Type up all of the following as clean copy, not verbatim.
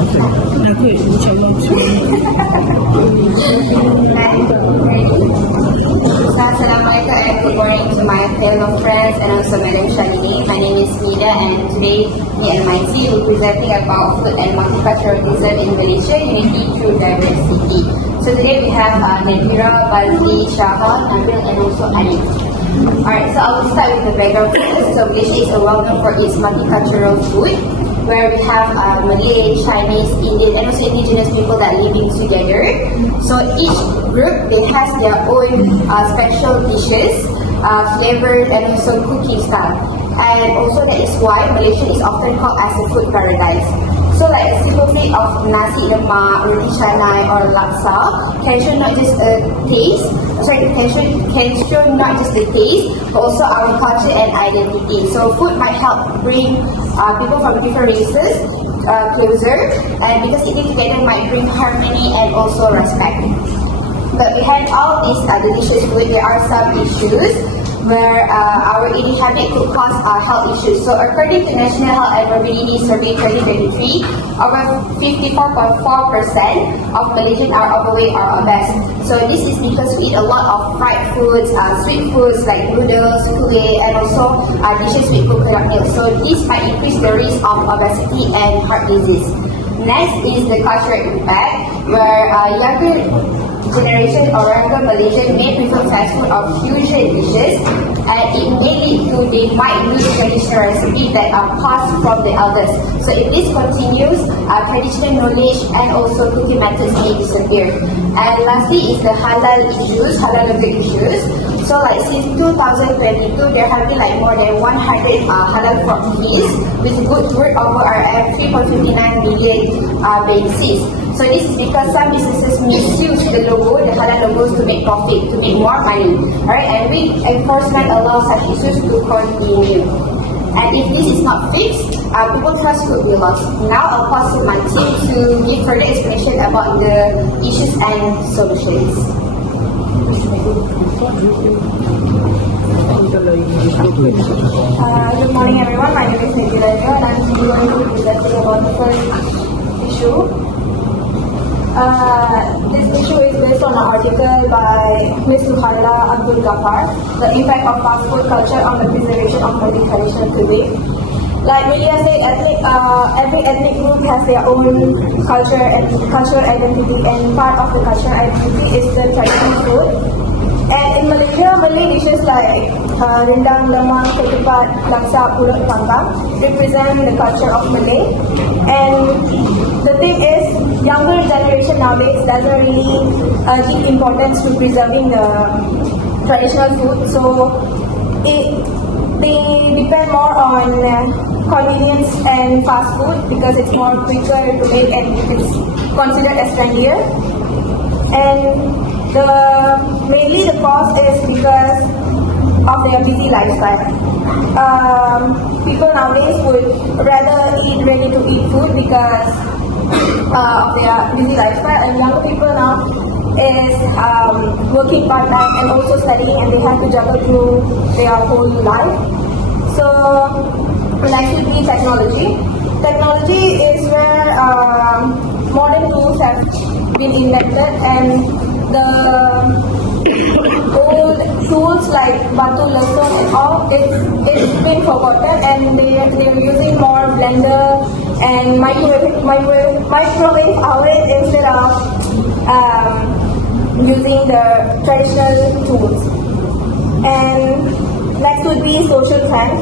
Assalamualaikum and good morning to my fellow friends and also Madam Shalini. My name is Mida and today me and my team will be presenting about food and multiculturalism in Malaysia, unity through diversity. So today we have Nabila, Bazli, Shahal, Nabil and also Anik. Alright, so I will start with the background first. So Malaysia is well known for its multicultural food, where we have Malay, Chinese, Indian, and also indigenous people that are living together. So each group, they has their own special dishes, flavors, and also cooking style. And also that is why Malaysia is often called as a food paradise. So like a simple plate of nasi lemak, roti canai, or laksa can show not just a taste, can show not just the taste, but also our culture and identity. So food might help bring people from different races closer, and because eating together might bring harmony and also respect. But behind all these delicious food, there are some issues where our eating habit could cause health issues. So according to National Health and Morbidity Survey 2023, over 54.4% of Malaysians are overweight or obese. So this is because we eat a lot of fried foods, sweet foods like noodles, kueh, and also dishes with coconut milk. So this might increase the risk of obesity and heart disease. Next is the cultural impact, where younger generation or younger Malaysians may prefer fast food or fusion dishes, and it may lead to they might lose traditional recipes that are passed from the elders. So if this continues, traditional knowledge and also cooking methods may disappear. And lastly is the halal issues, halal issues. So like since 2022, there have been like more than 100 halal properties with good worth over around 3.59 million basis. So this is because some businesses misuse the logo, the halal logos, to make profit, to make more money. Alright, and weak enforcement allows such issues to continue. And if this is not fixed, people's trust could be lost. Now I'll pass to my team to give further explanation about the issues and solutions. Good morning everyone, my name is Nabila and I'm going to be presenting about the first issue. This issue is based on an article by Ms. Suhaila Abdul Ghaffar, The Impact of Fast Food Culture on the Preservation of Multi-Traditional Cuisine. Like Melia said, every ethnic group has their own culture and cultural identity, and part of the cultural identity is the traditional food. And in Malaysia, Malay dishes like rendang, lemang, ketupat, laksa, pulut panggang represent the culture of Malay. And the thing is, younger generation nowadays doesn't really give importance to preserving the traditional food. So they depend more on convenience and fast food because it's more quicker to make and it's considered as trendier. And mainly the cause is because of their busy lifestyle. People nowadays would rather eat ready-to-eat food because of their busy lifestyle, and younger people now is working part-time and also studying, and they have to juggle through their whole life. So next would be technology. Technology is where modern tools have been invented, and the old tools like batu leson and all, it's been forgotten, and they're using more blender and microwave oven instead of using the traditional tools. And next would be social trend.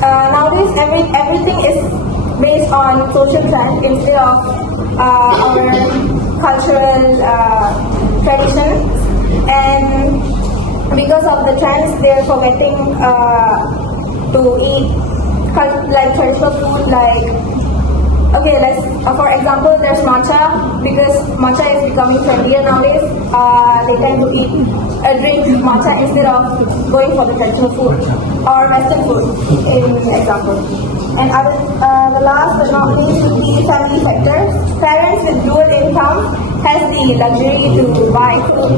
Nowadays everything is based on social trend instead of our cultural traditions, and because of the trends, they're forgetting to eat like traditional food. Like, okay, let's for example, there's matcha. Because matcha is becoming trendier nowadays, they tend to drink matcha instead of going for the traditional food or Western food, in example. And the last but not least would be family factor. Parents with dual income has the luxury to buy food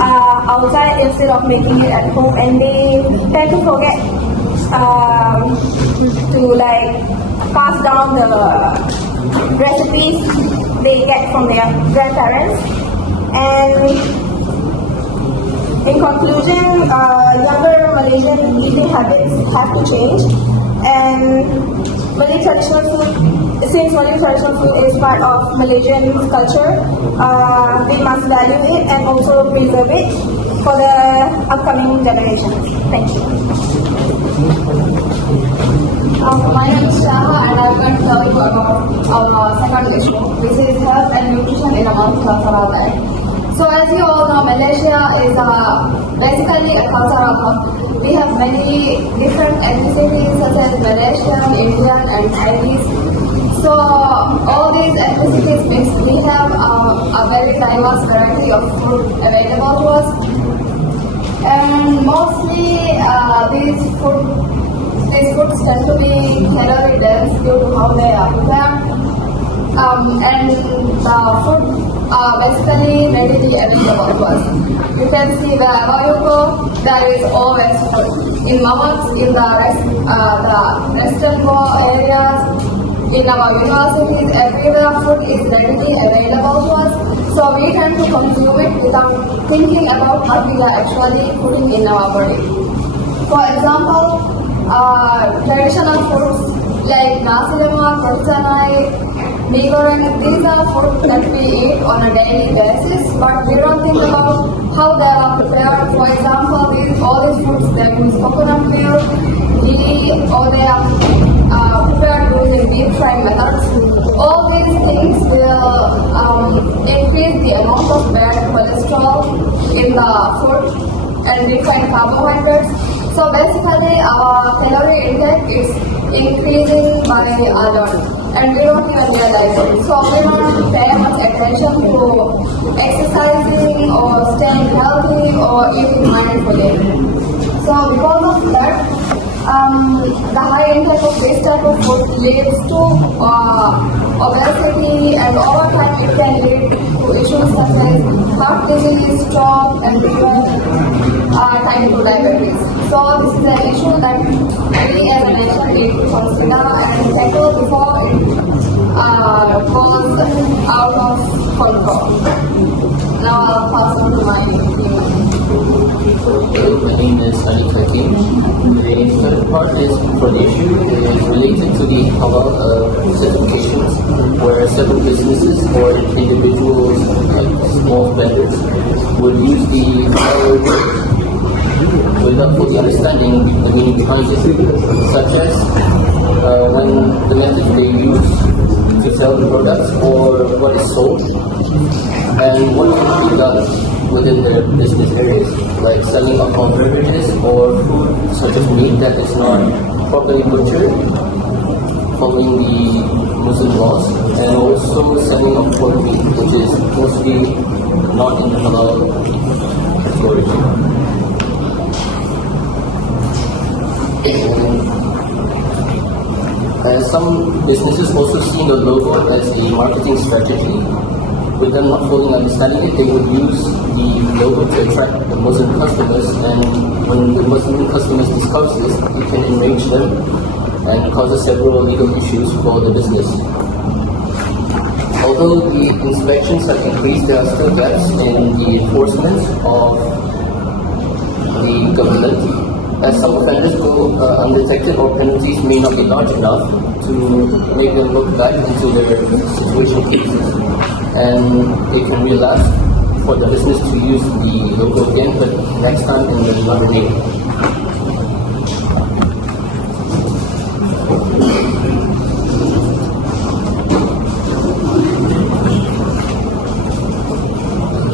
outside instead of making it at home, and they tend to forget to like pass down recipes they get from their grandparents. And in conclusion, younger Malaysian eating habits have to change. And Malay traditional food, since Malay traditional food is part of Malaysian culture, we must value it and also preserve it for the upcoming generations. Thank you. My name is Shaha and I'm going to tell you about our second issue, which is health and nutrition in a multicultural life. So as you all know, Malaysia is basically a cultural hub. We have many different ethnicities such as Malaysian, Indian and Chinese. So all these ethnicities mix. We have a very diverse variety of food available to us. And mostly these foods tend to be calorie dense due to how they are prepared. And the food are basically readily available to us. You can see wherever you go, there is always food. In malls, in the restaurant areas, in our universities, everywhere food is readily available to us. So we tend to consume it without thinking about what we are actually putting in our body. For example, traditional foods like nasi lemak, roti canai, mee goreng, these are food that we eat on a daily basis, but we don't think about how they are prepared. For example, all these foods, they use coconut milk, ghee, or they are prepared using deep frying methods. All these things will increase the amount of bad cholesterol in the food and refined carbohydrates. So basically, our calorie intake is increasing by a lot, and we don't even realize it. So we don't pay much attention to exercising or staying healthy or eating mindfully. So because of that, the high intake of this type of food leads to obesity, and over time it can lead to issues such as heart disease, stroke, and even type 2 diabetes. So this is an issue that we as a nation need to consider and tackle before it goes out of control. Now I'll pass on to my team. Hello, my name is Ali Hakim. The third part is for the issue is related to the halal certifications, where certain businesses or individuals, like small vendors, would use the halal without fully understanding the meaning behind it, such as when the method they use to sell the products or what is sold and what can be done within their business areas, like selling alcohol beverages or food such as meat that is not properly butchered following the Muslim laws, and also selling of pork meat, which is mostly not in the halal category. Some businesses also see the logo as a marketing strategy. With them not fully understanding it, they would use the logo to attract the Muslim customers, and when the Muslim customers discover this, it can enrage them and causes several legal issues for the business. Although the inspections have increased, there are still gaps in the enforcement of the government, as some offenders go undetected or penalties may not be large enough to make them look back into their situational cases, and it can relapse for the business to use the logo again, but next time in another name.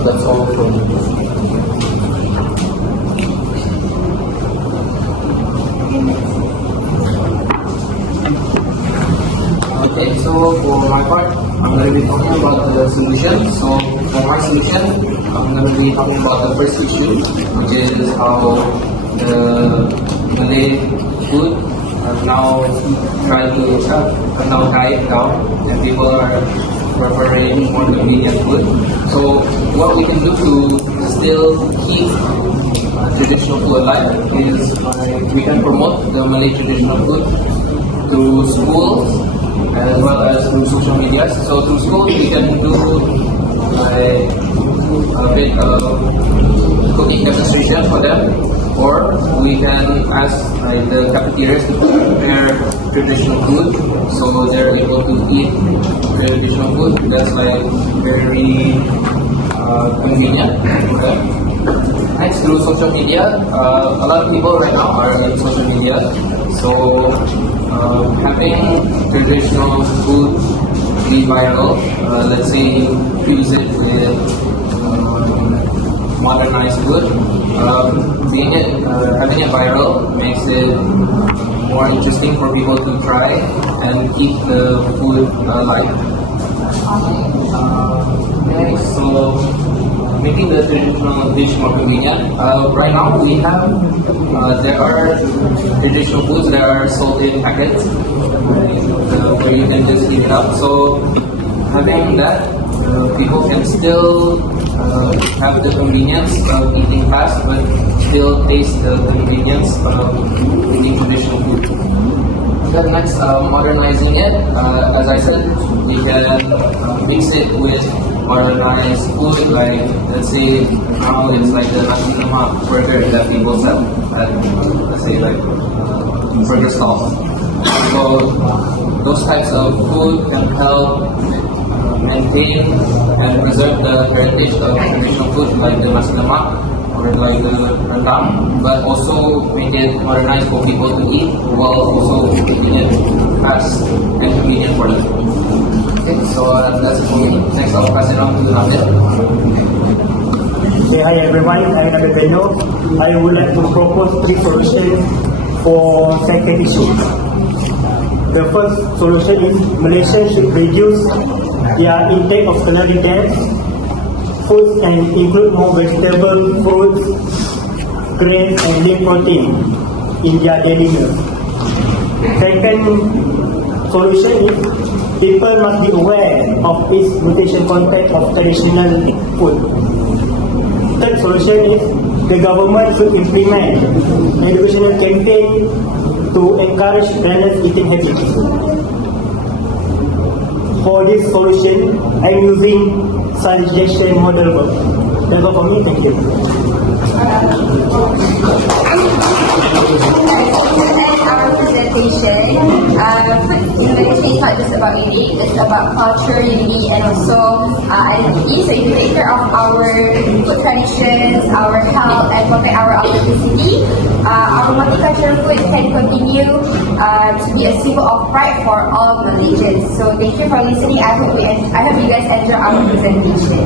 That's all from me. Okay, so for my part, I'm going to be talking about the solution. So for my solution, I'm going to be talking about the first issue, which is how the Malay food are now trying to diet down, and people are preferring more convenient food. So what we can do to still keep traditional food alive is we can promote the Malay traditional food through schools, as well as through social media. So through school, we can do like a bit of cooking demonstration for them, or we can ask like the cafeterias to prepare traditional food, so they're able to eat traditional food. That's like very convenient for them. Next, through social media, a lot of people right now are in social media, so having traditional food be viral, let's say fuse it with modernized food, having it viral makes it more interesting for people to try and keep the food alive. Next, so making the traditional dish more convenient. Right now we have, there are traditional foods that are sold in packets, where you can just heat it up. So having that, people can still have the convenience of eating fast, but still taste the convenience of eating traditional food. Then next, modernizing it. As I said, we can mix it with modernized food, like let's say now it's like the nasi lemak burger that people sell at, let's say like burger stalls. So those types of food can help maintain and preserve the heritage of traditional food, like the nasi lemak or like the rendang, but also make it modernized for people to eat while also making it fast and convenient for them. Okay, so that's it for me. Next, I'll pass it on to Nabil. Okay, hi everyone, I'm Nabil. I would like to propose 3 solutions for second issue. The first solution is Malaysia should reduce their intake of calorie dense foods and include more vegetable, fruits, grains and lean protein in their daily meals. Second solution is people must be aware of its nutrition content of traditional food. Third solution is the government should implement an educational campaign to encourage balanced eating habits. For this solution, I'm using suggestion model work. That's all for me, thank you. Food in Malaysia is not just about eating, it's about culture, unity, and also identity. So if we take care of our food traditions, our health, and protect our authenticity, our multicultural food can continue to be a symbol of pride for all Malaysians. So thank you for listening. I hope you guys enjoy our presentation.